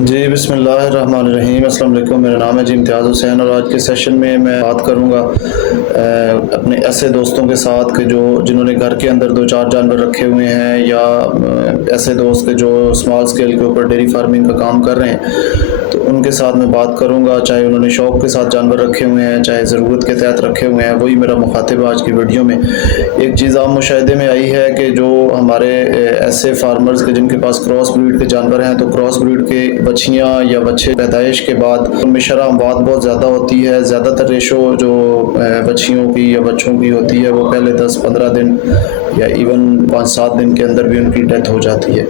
جی بسم اللہ الرحمن الرحیم، السلام علیکم۔ میرا نام ہے امتیاز حسین، اور آج کے سیشن میں بات کروں گا اپنے ایسے دوستوں کے ساتھ کہ جنہوں نے گھر کے اندر 2-4 جانور رکھے ہوئے ہیں، یا ایسے دوست کے جو اسمال اسکیل کے اوپر ڈیری فارمنگ کا کام کر رہے ہیں، تو ان کے ساتھ میں بات کروں گا، چاہے انہوں نے شوق کے ساتھ جانور رکھے ہوئے ہیں، چاہے ضرورت کے تحت رکھے ہوئے ہیں۔ وہی میرا مخاطب آج کی ویڈیو میں۔ ایک چیز عام مشاہدے میں آئی ہے کہ جو ہمارے ایسے فارمرز کے جن کے پاس کراس بریڈ کے جانور ہیں، تو کراس بریڈ کے بچیاں یا بچے پیدائش کے بعد ان میں شرح اموات بہت زیادہ ہوتی ہے۔ زیادہ تر ریشو جو بچیوں کی یا بچوں کی ہوتی ہے، وہ پہلے 10-15 دن یا ایون 5-7 دن کے اندر بھی ان کی ڈیتھ ہو جاتی ہے۔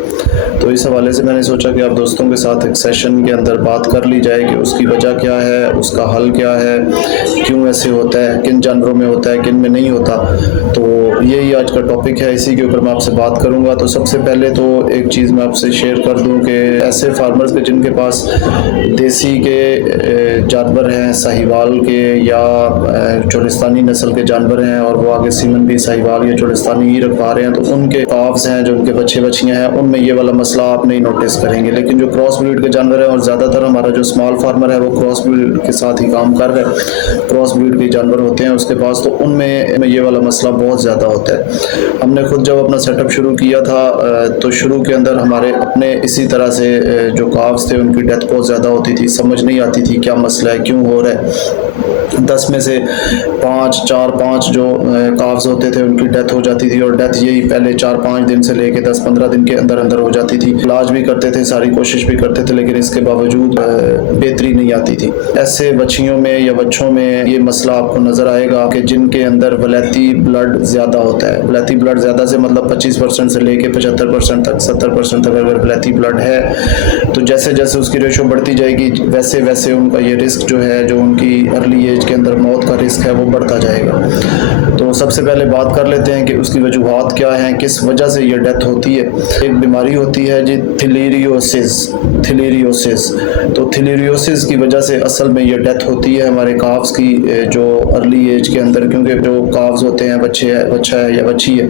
تو اس حوالے سے میں نے سوچا کہ آپ دوستوں کے ساتھ ایک سیشن کے اندر بات کر لی جائے کہ اس کی وجہ کیا ہے، اس کا حل کیا ہے، کیوں ایسے ہوتا ہے، کن جانوروں میں ہوتا ہے، کن میں نہیں ہوتا۔ تو یہی آج کا ٹاپک ہے، اسی کے اوپر میں آپ سے بات کروں گا۔ تو سب سے پہلے تو ایک چیز میں آپ سے شیئر کر دوں کہ ایسے فارمرز کے جن کے پاس دیسی کے جانور ہیں، ساہیوال کے یا چولستانی نسل کے جانور ہیں، اور وہ آگے سیمن بھی ساہیوال یا چولستانی ہی رکھوا رہے ہیں، تو ان کے کاوز ہیں، جو ان کے بچے بچیاں ہیں، ان میں یہ والا مسئلہ آپ نہیں نوٹس کریں گے۔ لیکن جو کراس بریڈ کے جانور ہیں، اور زیادہ تر ہمارا جو اسمال فارمر ہے وہ کراس بریڈ کے ساتھ ہی کام کر رہے ہیں، کراس بریڈ کے جانور ہوتے ہیں اس کے پاس، تو ان میں یہ والا مسئلہ بہت زیادہ ہوتا ہے۔ ہم نے خود جب اپنا سیٹ اپ شروع کیا تھا، تو شروع کے اندر ہمارے اپنے اسی طرح سے جو کاوز تھے ان کی ڈیتھ بہت زیادہ ہوتی تھی، سمجھ نہیں آتی تھی کیا مسئلہ ہے، کیوں ہو رہا ہے۔ 10 میں سے 4-5 جو کاوز ہوتے تھے ان کی ڈیتھ ہو جاتی تھی، اور ڈیتھ یہی پہلے 4-5 دن سے لے کے 10-15 دن کے اندر اندر ہو جاتی تھی۔ علاج بھی کرتے تھے، ساری کوشش بھی کرتے تھے، لیکن اس کے باوجود بہتری نہیں آتی تھی۔ ایسے بچیوں میں یا بچوں میں یہ مسئلہ آپ کو نظر آئے گا کہ جن کے اندر ولیتی بلڈ زیادہ ہوتا ہے۔ ولیتی بلڈ زیادہ سے مطلب 25% سے لے کے 75% تک، 70% تک اگر ولیتی بلڈ ہے، تو جیسے جیسے اس کی ریشو بڑھتی جائے گی، ویسے ویسے ان کا یہ رسک جو ہے، جو ان کی ارلی ایج کے اندر موت کا رسک ہے، وہ بڑھتا جائے گا۔ تو سب سے پہلے بات کر لیتے ہیں کہ اس کی وجوہات کیا ہیں، کس وجہ سے یہ ڈیتھ ہوتی ہے۔ ایک بیماری ہوتی ہے جی تھلیریوسس۔ تو تھلیریوسس کی وجہ سے اصل میں یہ ڈیتھ ہوتی ہے ہمارے کاوز کی جو ارلی ایج کے اندر، کیونکہ جو کاوز ہوتے ہیں، بچہ ہے یا بچی ہے،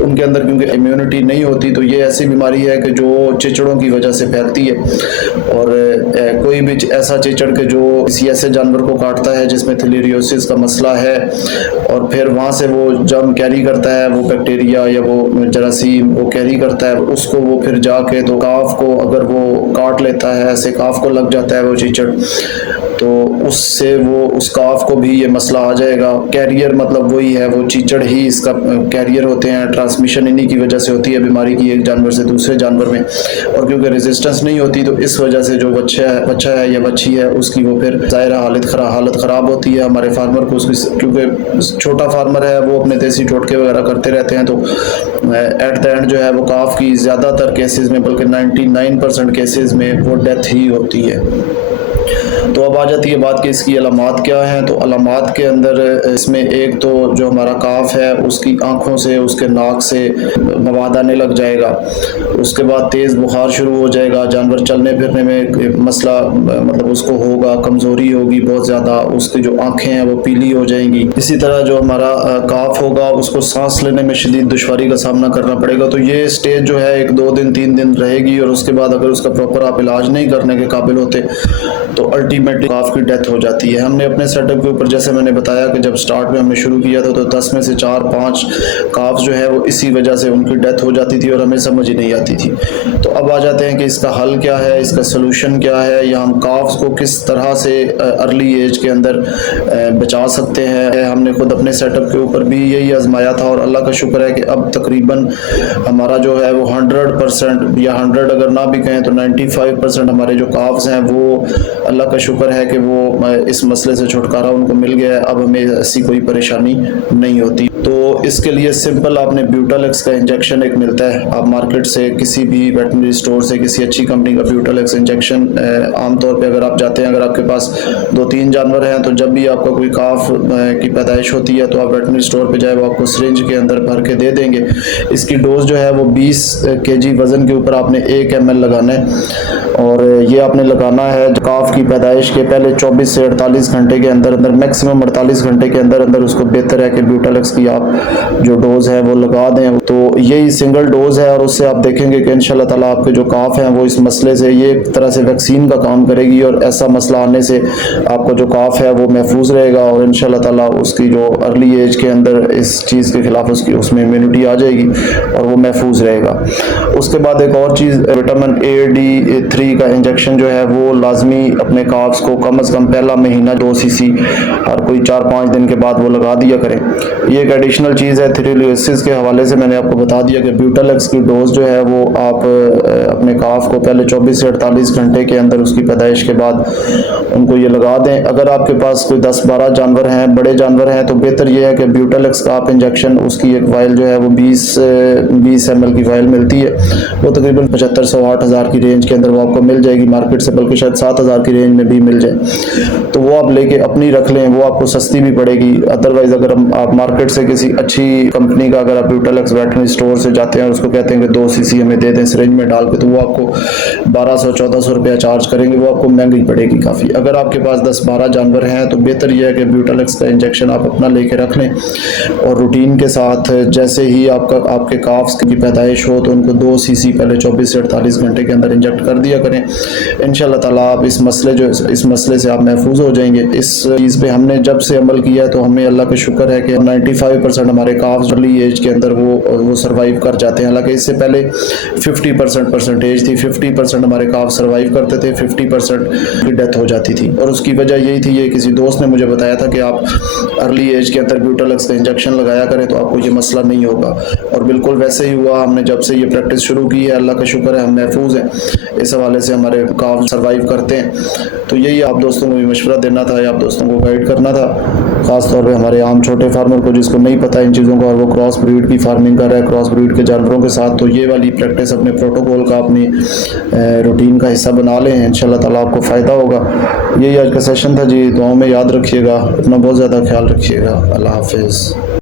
ان کے اندر کیونکہ امیونٹی نہیں ہوتی، تو یہ ایسی بیماری ہے کہ جو چچڑوں کی وجہ سے پھیلتی ہے۔ اور کوئی بھی ایسا چچڑ کہ جو کسی ایسے جانور کو کاٹتا ہے جس میں تھلیریوسس کا مسئلہ ہے، اور پھر وہاں سے وہ جرم کیری کرتا ہے، وہ بیکٹیریا یا وہ جراثیم وہ کیری کرتا ہے، اس کو وہ پھر جا کے تو کاف کو اگر وہ کاٹ لیتا ہے، ایسے کاف کو لگ جاتا ہے وہ چیچڑ، تو اس سے وہ اس کاف کو بھی یہ مسئلہ آ جائے گا۔ کیریئر مطلب وہی ہے، وہ چیچڑ ہی اس کا کیریئر ہوتے ہیں، ٹرانسمیشن انہی کی وجہ سے ہوتی ہے بیماری کی، ایک جانور سے دوسرے جانور میں۔ اور کیونکہ ریزسٹنس نہیں ہوتی، تو اس وجہ سے جو بچہ ہے یا بچی ہے، اس کی وہ پھر ظاہرہ حالت خراب ہوتی ہے ہمارے فارمر کو، کیونکہ چھوٹا فارمر ہے، وہ اپنے دیسی ٹوٹکے وغیرہ کرتے رہتے ہیں، تو ایٹ دا اینڈ جو ہے وہ کاف کی زیادہ تر کیسز میں، بلکہ 99% کیسز میں وہ ڈیتھ ہی ہوتی ہے۔ تو اب آ جاتی ہے بات کہ اس کی علامات کیا ہیں۔ تو علامات کے اندر اس میں ایک تو جو ہمارا کاف ہے، اس کی آنکھوں سے، اس کے ناک سے مواد آنے لگ جائے گا، اس کے بعد تیز بخار شروع ہو جائے گا، جانور چلنے پھرنے میں مسئلہ مطلب اس کو ہوگا، کمزوری ہوگی بہت زیادہ، اس کی جو آنکھیں ہیں وہ پیلی ہو جائیں گی۔ اسی طرح جو ہمارا کاف ہوگا، اس کو سانس لینے میں شدید دشواری کا سامنا کرنا پڑے گا۔ تو یہ سٹیج جو ہے 1-2 دن 3 دن رہے گی، اور اس کے بعد اگر اس کا پراپر آپ علاج نہیں کرنے کے قابل ہوتے، تو الٹیمیٹلی کاف کی ڈیتھ ہو جاتی ہے۔ ہم نے اپنے سیٹ اپ کے اوپر جیسے میں نے بتایا کہ جب سٹارٹ میں ہم نے شروع کیا تھا، تو 10 میں سے 4-5 کاف جو ہے وہ اسی وجہ سے ان کی ڈیتھ ہو جاتی تھی، اور ہمیں سمجھ ہی نہیں آتی تھی۔ تو اب آ جاتے ہیں کہ اس کا حل کیا ہے، اس کا سلوشن کیا ہے، یا ہم کافز کو کس طرح سے ارلی ایج کے اندر بچا سکتے ہیں۔ ہم نے خود اپنے سیٹ اپ کے اوپر بھی یہی آزمایا تھا، اور اللہ کا شکر ہے کہ اب تقریباً ہمارا جو ہے وہ 100% یا 100 اگر نہ بھی کہیں تو 95% ہمارے جو کافز ہیں، وہ اللہ کا شکر ہے کہ وہ اس مسئلے سے چھٹکارا ان کو مل گیا ہے، اب ہمیں ایسی کوئی پریشانی نہیں ہوتی۔ تو اس کے لیے سمپل آپ نے بیوٹالیکس کا انجیکشن ایک ملتا ہے، آپ مارکیٹ سے کسی بھی ویٹنری اسٹور سے کسی اچھی کمپنی کا بیوٹالیکس انجیکشن عام طور پہ اگر آپ جاتے ہیں، اگر آپ کے پاس 2-3 جانور ہیں، تو جب بھی آپ کا کوئی کاف کی پیدائش ہوتی ہے، تو آپ ویٹنری اسٹور پہ جائے، وہ آپ کو سرنج کے اندر بھر کے دے دیں گے۔ اس کی ڈوز جو ہے وہ 20 kg وزن کے اوپر آپ نے 1 ml لگانا ہے، اور یہ آپ نے لگانا ہے کاف کی پیدائش پیدائش کے پہلے 24 سے 48 گھنٹے کے اندر اندر، میکسیمم 48 گھنٹے کے اندر اندر اس کو بہتر ہے کہ بیوٹیلکس کی آپ جو ڈوز ہے وہ لگا دیں. تو یہی سنگل ڈوز ہے اور اس سے آپ دیکھیں گے کہ انشاءاللہ تعالیٰ آپ کے جو کاف ہیں وہ اس مسئلے سے یہ ایک طرح سے ویکسین کا کام کرے گی، اور ایسا مسئلہ آنے سے آپ کا جو کاف ہے وہ محفوظ رہے گا، اور انشاءاللہ تعالیٰ اس کی جو ارلی ایج کے اندر اس چیز کے خلاف اس میں امیونٹی آ جائے گی اور وہ محفوظ رہے گا. اس کے بعد ایک اور چیز، وٹامن A-D3 کا انجیکشن جو ہے وہ لازمی اپنے کافز کو کم از کم پہلا مہینہ 2 cc اور کوئی 4-5 دن کے بعد وہ لگا دیا کریں. یہ ایک ایڈیشنل چیز ہے. تھریلیوسس کے حوالے سے میں نے آپ کو بتا دیا کہ بیوٹیلکس کی ڈوز جو ہے وہ آپ اپنے کاف کو پہلے 24 سے 48 گھنٹے کے اندر اس کی پیدائش کے بعد ان کو یہ لگا دیں. اگر آپ کے پاس کوئی 10-12 جانور ہیں، بڑے جانور ہیں، تو بہتر یہ ہے کہ بیوٹیلکس کا آپ انجیکشن، اس کی ایک وائل جو ہے وہ 20 ml کی وائل ملتی ہے، وہ تقریباً 7500-8000 کی رینج کے اندر وہ آپ کو مل جائے گی مارکیٹ سے، بلکہ شاید 7000 کی رینج میں بھی مل جائے. تو وہ آپ لے کے اپنی رکھ لیں، وہ آپ کو سستی بھی پڑے گی. ادروائز اگر آپ مارکیٹ سے کسی اچھی کمپنی کا اگر آپ بیوٹیلکس ویٹرنری اسٹور سے جاتے ہیں اور اس کو کہتے ہیں کہ 2 cc ہمیں دے دیں سرنج میں ڈال کے، تو وہ آپ کو 1200-1400 روپیہ چارج کریں گے، وہ آپ کو مہنگی پڑے گی کافی. اگر آپ کے پاس 10-12 جانور ہیں تو بہتر یہ ہے کہ بیوٹیلکس کا انجیکشن آپ اپنا لے کے رکھ لیں، اور روٹین کے ساتھ جیسے ہی آپ کے کافز کی پیدائش ہو تو ان کو 2 cc پہلے 24 سے 48 گھنٹے کے اندر انجیکٹ کر دیا کریں. انشاءاللہ تعالیٰ آپ اس مسئلے سے آپ محفوظ ہو جائیں گے. اس چیز پہ ہم نے جب سے عمل کیا ہے تو ہمیں اللہ کا شکر ہے کہ 95% ہمارے کافز ارلی ایج کے اندر وہ سروائیو کر جاتے ہیں. حالانکہ اس سے پہلے 50% پرسنٹیج تھی، 50% ہمارے کاف سروائیو کرتے تھے، 50% کی ڈیتھ ہو جاتی تھی. اور اس کی وجہ یہی تھی، یہ کسی دوست نے مجھے بتایا تھا کہ آپ ارلی ایج کے اندر بیوٹیلکس کا انجیکشن لگایا کریں تو آپ کو یہ مسئلہ نہیں ہوگا. اور بالکل ویسے ہی ہوا. ہم نے جب سے یہ پریکٹس شروع کی ہے اللہ کا شکر ہے ہم محفوظ ہیں. اس حوالے سے ہمارے کاف سروائیو کرتے ہیں. تو یہی آپ دوستوں کو بھی مشورہ دینا تھا، یا آپ دوستوں کو گائیڈ کرنا تھا، خاص طور پہ ہمارے عام چھوٹے فارمر کو جس کو نہیں پتہ ان چیزوں کا اور وہ کراس بریڈ کی فارمنگ کر رہا ہے، کراس بریڈ کے جانوروں کے ساتھ. تو یہ والی پریکٹس اپنے پروٹوکول کا، اپنی روٹین کا حصہ بنا لیں، انشاءاللہ تعالیٰ آپ کو فائدہ ہوگا. یہی آج کا سیشن تھا جی. دعاؤں میں یاد رکھیے گا، اپنا بہت زیادہ خیال رکھیے گا. اللہ حافظ.